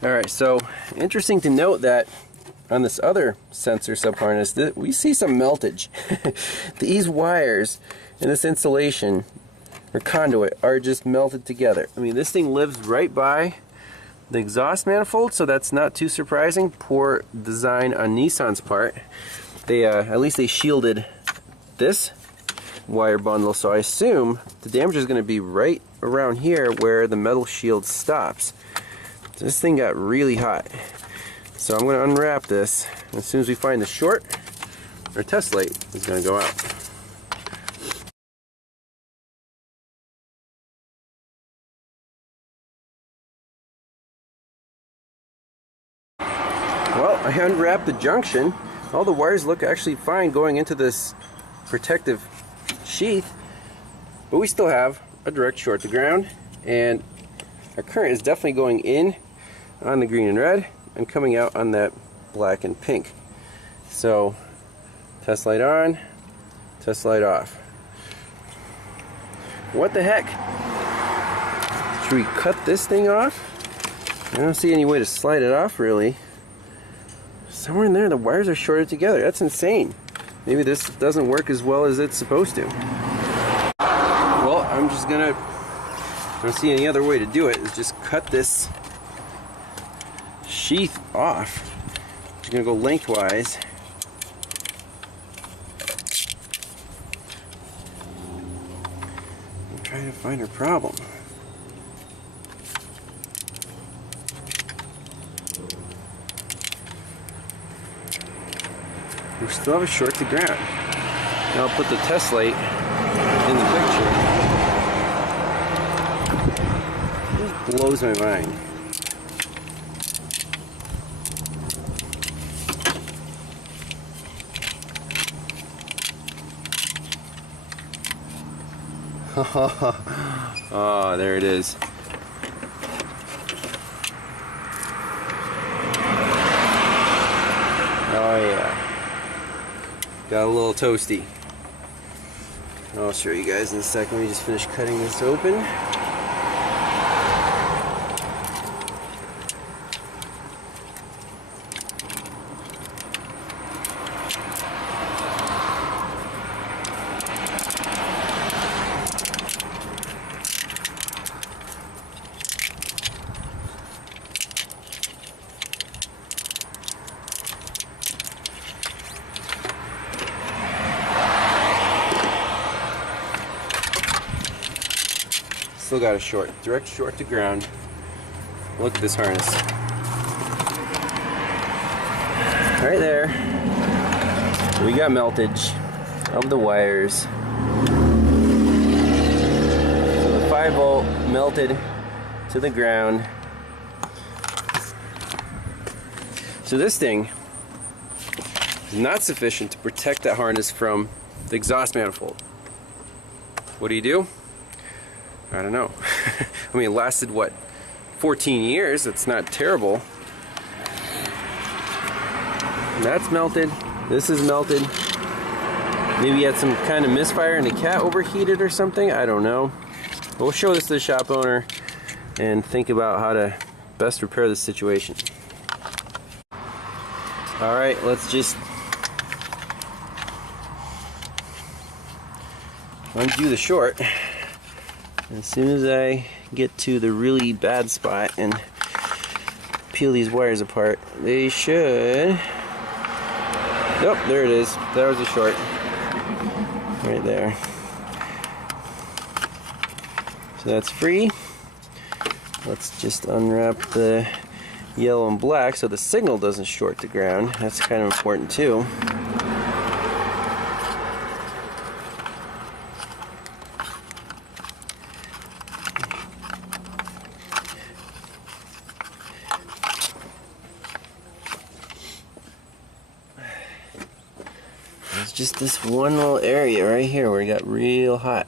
Alright, so interesting to note that on this other sensor subharness that we see some meltage. These wires in this insulation or conduit are just melted together. I mean, this thing lives right by the exhaust manifold, so that's not too surprising. Poor design on Nissan's part. They at least they shielded this wire bundle, so I assume the damage is going to be right around here where the metal shield stops. This thing got really hot. So I'm going to unwrap this. As soon as we find the short, our test light is going to go out. Well, I unwrapped the junction. All the wires look actually fine going into this protective sheath, but we still have a direct short to ground, and our current is definitely going in on the green and red and coming out on that black and pink. So test light on, test light off. What the heck? Should we cut this thing off? I don't see any way to slide it off really. Somewhere in there the wires are shorted together. That's insane. Maybe this doesn't work as well as it's supposed to. Well, I'm just gonna, I don't see any other way to do it, is just cut this sheath off. Just gonna go lengthwise. I'm trying to find her problem. We still have a short to ground. Now I'll put the test light in the picture. It just blows my mind. Oh, there it is. Oh yeah. Got a little toasty. I'll show you guys in a second. Let me just finish cutting this open. Still got a short, direct short to ground. Look at this harness. Right there, we got meltage of the wires. So the 5-volt melted to the ground. So this thing is not sufficient to protect that harness from the exhaust manifold. What do? I don't know. I mean, it lasted, what, 14 years? That's not terrible. And that's melted. This is melted. Maybe you had some kind of misfire and the cat overheated or something. I don't know. But we'll show this to the shop owner and think about how to best repair this situation. Alright, let's just undo the short. As soon as I get to the really bad spot and peel these wires apart, they should... Nope, there it is. That was a short. Right there. So that's free. Let's just unwrap the yellow and black so the signal doesn't short the ground. That's kind of important too. It's just this one little area right here where it got real hot.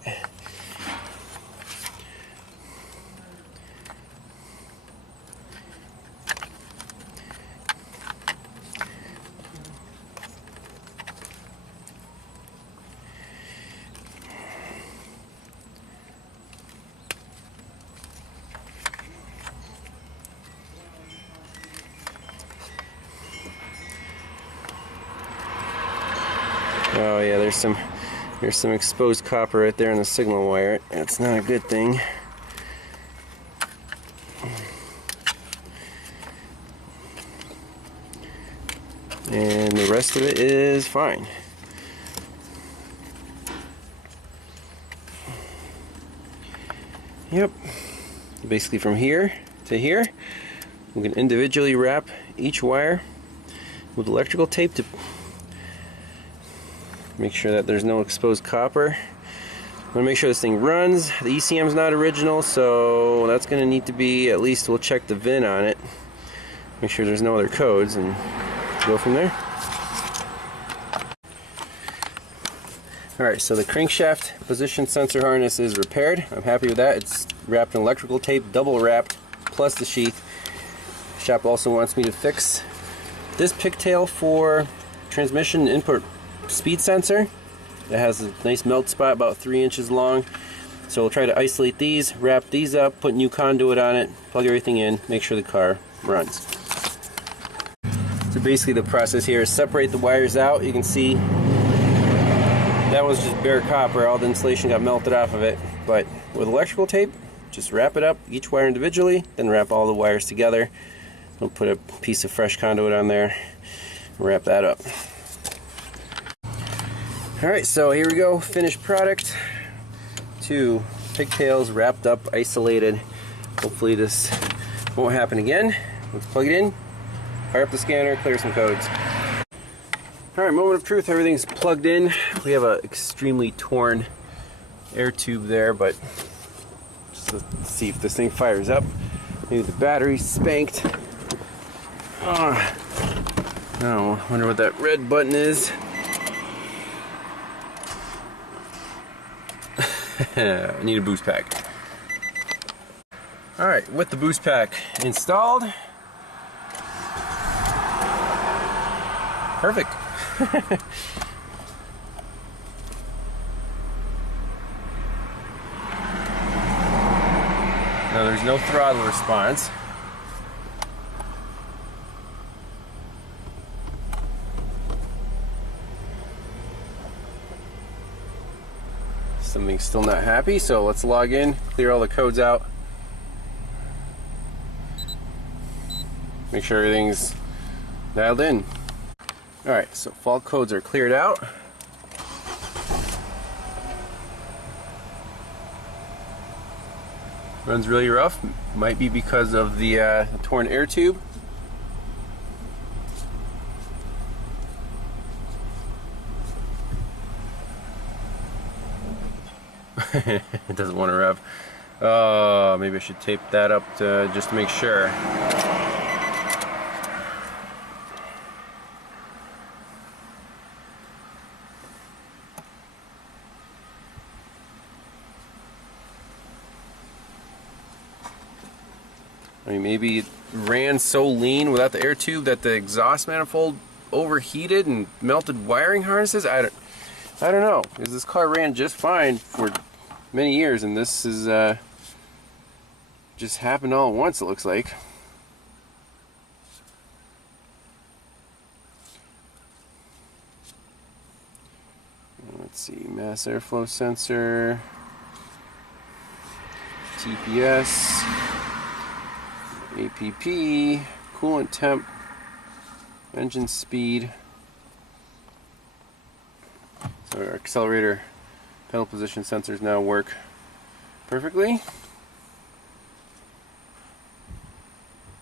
there's some exposed copper right there on the signal wire. That's not a good thing. And the rest of it is fine. Yep. Basically from here to here, we can individually wrap each wire with electrical tape to make sure that there's no exposed copper. I want to make sure this thing runs. The ECM is not original, so that's going to need to be, at least we'll check the VIN on it. Make sure there's no other codes and go from there. Alright, so the crankshaft position sensor harness is repaired. I'm happy with that. It's wrapped in electrical tape, double wrapped, plus the sheath. The shop also wants me to fix this pigtail for transmission input speed sensor. It has a nice melt spot about 3 inches long. So we'll try to isolate these, wrap these up, put new conduit on it, plug everything in, make sure the car runs. So basically the process here is separate the wires out. You can see that was just bare copper, all the insulation got melted off of it. But with electrical tape, just wrap it up, each wire individually, then wrap all the wires together. We'll put a piece of fresh conduit on there and wrap that up. Alright, so here we go, finished product. 2 pigtails wrapped up, isolated. Hopefully this won't happen again. Let's plug it in, fire up the scanner, clear some codes. Alright, moment of truth, everything's plugged in. We have an extremely torn air tube there, but just let's see if this thing fires up. Maybe the battery's spanked. Oh, I wonder what that red button is. I need a boost pack. Alright, with the boost pack installed. Perfect. Now there's no throttle response. Something's still not happy, so let's log in, clear all the codes out. Make sure everything's dialed in. Alright, so fault codes are cleared out. Runs really rough. Might be because of the torn air tube. It doesn't want to rev. Oh, maybe I should tape that up just to make sure. I mean, maybe it ran so lean without the air tube that the exhaust manifold overheated and melted wiring harnesses. I don't know, because this car ran just fine for many years, and this is just happened all at once, it looks like. Let's see, mass airflow sensor, TPS, APP, coolant temp, engine speed. So our accelerator pedal position sensors now work perfectly.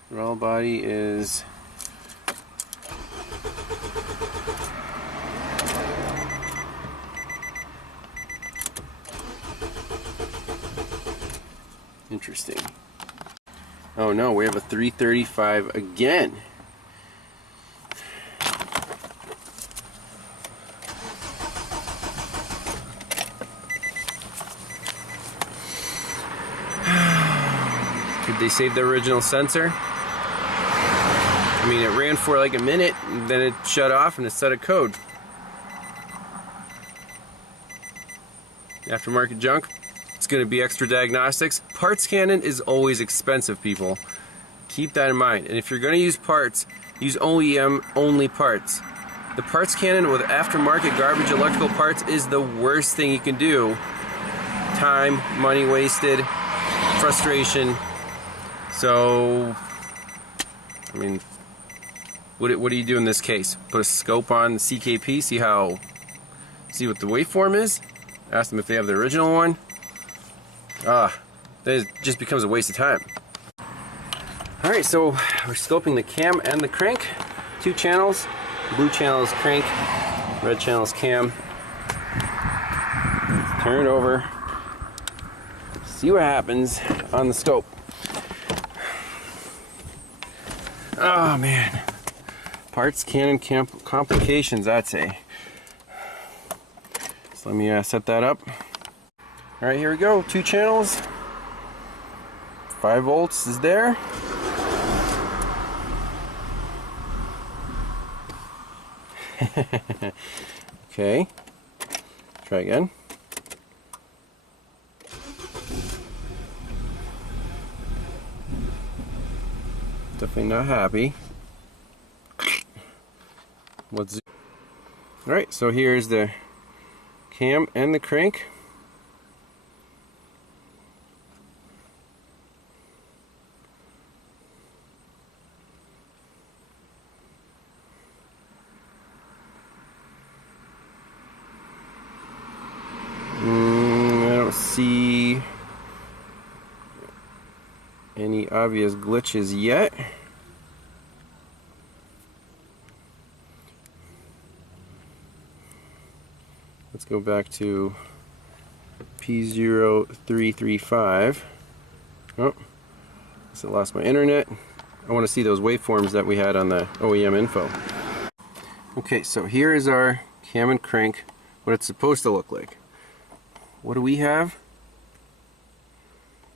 Throttle body is interesting. Oh no, we have a 335 again. Did they save the original sensor? I mean, it ran for like a minute, and then it shut off and it set a code. Aftermarket junk. It's going to be extra diagnostics. Parts Canon is always expensive, people. Keep that in mind. And if you're going to use parts, use OEM only parts. the parts cannon with aftermarket garbage electrical parts is the worst thing you can do. Time, money wasted, frustration. So, I mean, what do you do in this case? Put a scope on the CKP, see what the waveform is? Ask them if they have the original one. That just becomes a waste of time. Alright, so we're scoping the cam and the crank. 2 channels. Blue channel is crank, red channel is cam. Turn it over. See what happens on the scope. Oh man. Parts, cannon, complications, I'd say. So let me set that up. Alright, here we go. 2 channels. 5 volts is there. Okay. Try again. Definitely not happy. Alright, so here's the cam and the crank. I don't see any obvious glitches yet. Let's go back to P0335. Oh, I lost my internet. I want to see those waveforms that we had on the OEM info. Okay, so here is our cam and crank, what it's supposed to look like. What do we have?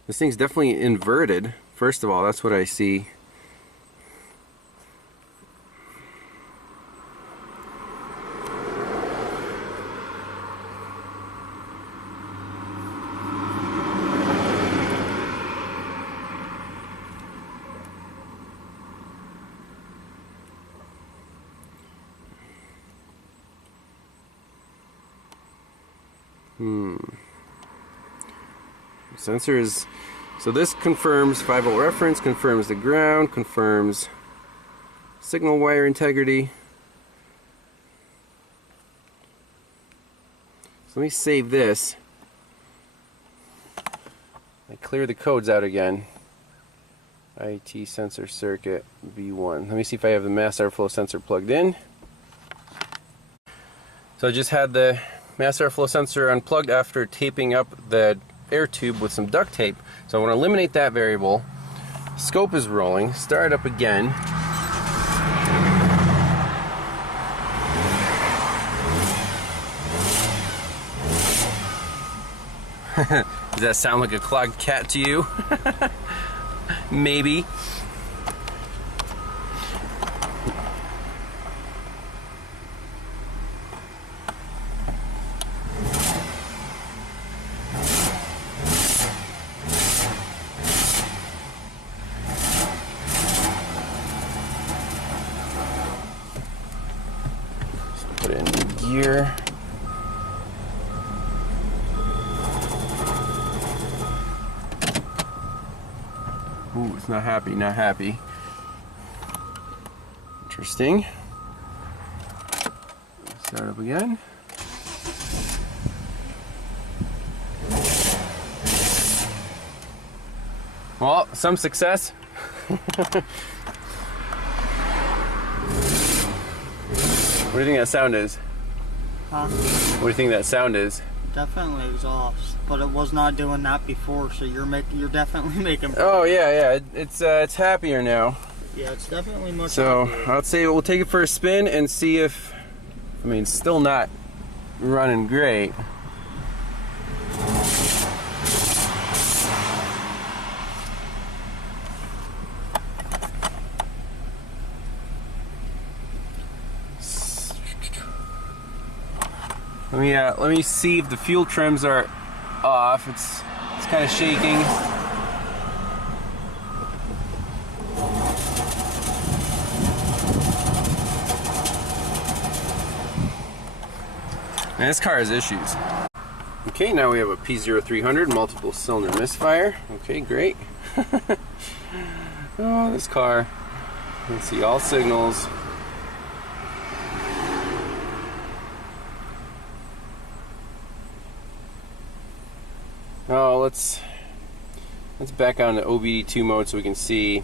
This thing's definitely inverted. First of all, that's what I see. Sensor is, so this confirms 5-volt reference, confirms the ground, confirms signal wire integrity. So let me save this. I clear the codes out again. IT sensor circuit V1. Let me see if I have the mass airflow sensor plugged in. So I just had the mass airflow sensor unplugged after taping up the air tube with some duct tape. So I want to eliminate that variable. Scope is rolling. Start it up again. Does that sound like a clogged cat to you? Maybe. Put it in gear. Ooh, it's not happy, not happy. Interesting. Start up again. Well, some success. What do you think that sound is? Huh? What do you think that sound is? Definitely exhaust, but it was not doing that before, so you're definitely making. Oh yeah, it's happier now. Yeah, it's definitely much. So happier. I'd say we'll take it for a spin and see if, I mean, it's still not running great. Let me see if the fuel trims are off. It's kind of shaking. And this car has issues. Okay, now we have a P0300 multiple cylinder misfire. Okay, great. Oh, this car. Let's see, all signals. Oh, let's back on to OBD2 mode so we can see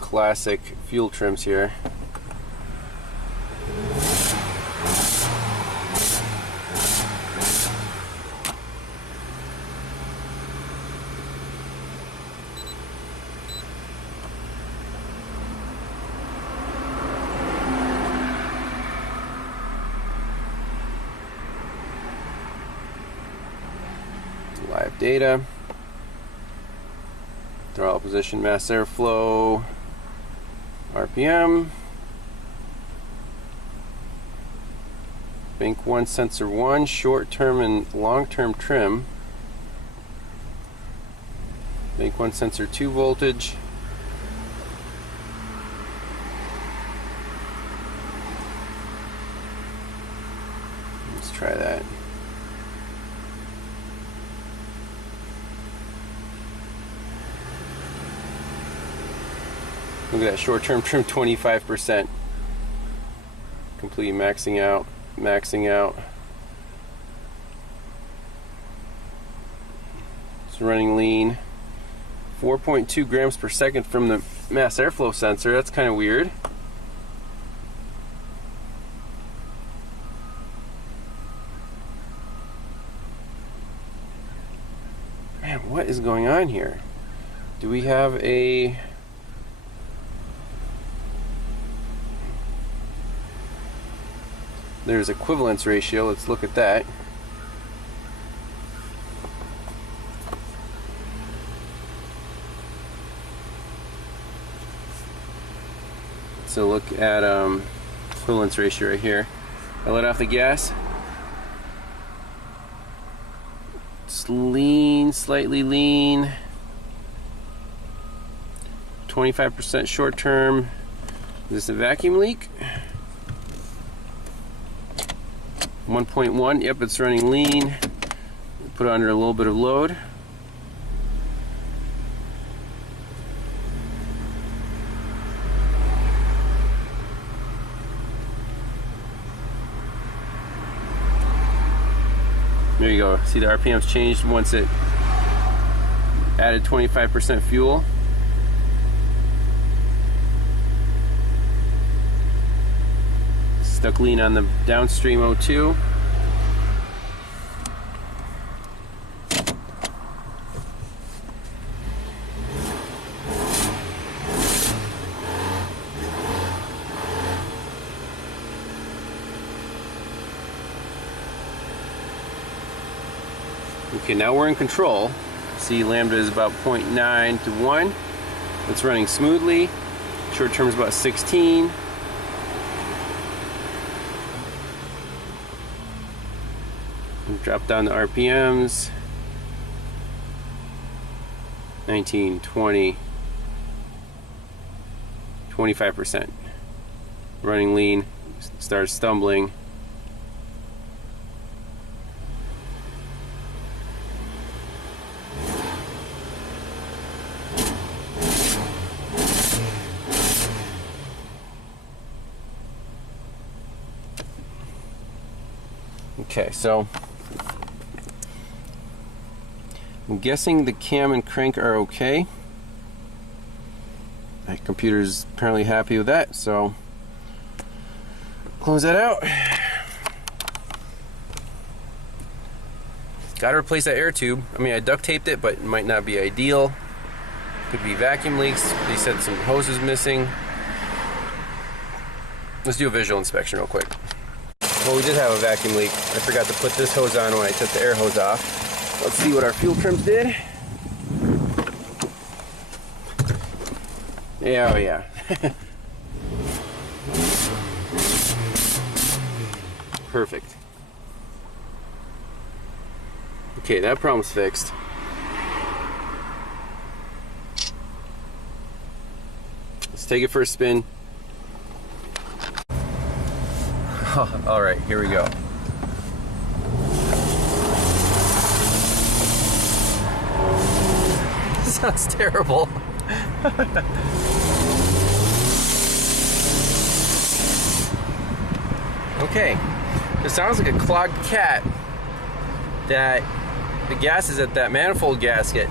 classic fuel trims here. Live data, throttle position, mass airflow, RPM, bank 1 sensor 1, short-term and long-term trim, bank 1 sensor 2 voltage, let's try that. Look at that, short-term trim 25%. Completely maxing out, maxing out. It's running lean. 4.2 grams per second from the mass airflow sensor. That's kind of weird. Man, what is going on here? Do we have a... There's equivalence ratio. Let's look at that. So look at equivalence ratio right here. I let off the gas. It's lean, slightly lean. 25% short term. Is this a vacuum leak? 1.1, yep, it's running lean. Put it under a little bit of load. There you go. See, the RPM's changed once it added 25% fuel. Stuck lean on the downstream O2. Okay, now we're in control. See, lambda is about 0.9 to 1. It's running smoothly. Short term is about 16. Drop down the RPMs. 19, 20, 25%. Running lean, starts stumbling. Okay, so I'm guessing the cam and crank are okay. My computer's apparently happy with that, so close that out. Gotta replace that air tube. I mean, I duct taped it, but it might not be ideal. Could be vacuum leaks. They said some hoses missing. Let's do a visual inspection real quick. Well, we did have a vacuum leak. I forgot to put this hose on when I took the air hose off. Let's see what our fuel trims did. Yeah, oh yeah. Perfect. Okay, that problem's fixed. Let's take it for a spin. Oh, all right, here we go. Sounds terrible. Okay, it sounds like a clogged cat that the gases at that manifold gasket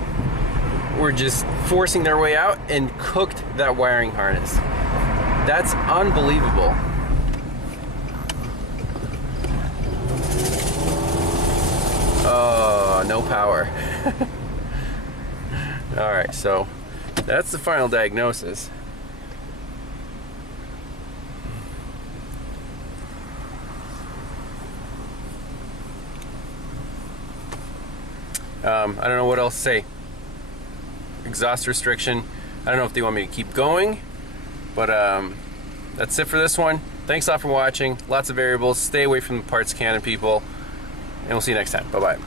were just forcing their way out and cooked that wiring harness. That's unbelievable. Oh, no power. Alright, so that's the final diagnosis. I don't know what else to say. Exhaust restriction. I don't know if they want me to keep going, but that's it for this one. Thanks a lot for watching. Lots of variables. Stay away from the parts cannon, people, and we'll see you next time. Bye-bye.